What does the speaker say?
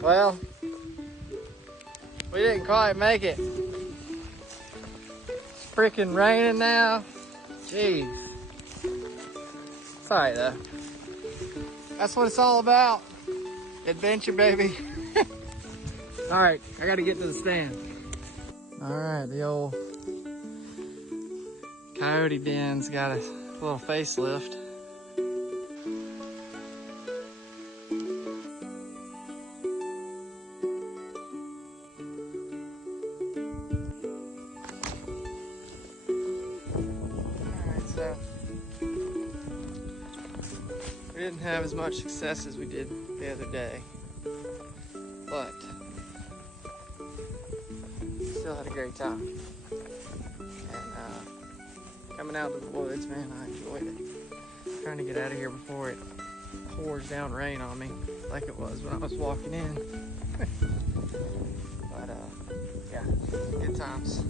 Well, we didn't quite make it. It's freaking raining now. Jeez. It's alright though. That's what it's all about. Adventure, baby. Alright, I gotta get to the stand. Alright, the old coyote den's got a little facelift. So we didn't have as much success as we did the other day, but still had a great time. And coming out to the woods, man, I enjoyed it. Trying to get out of here before it pours down rain on me like it was when I was walking in. But yeah, good times.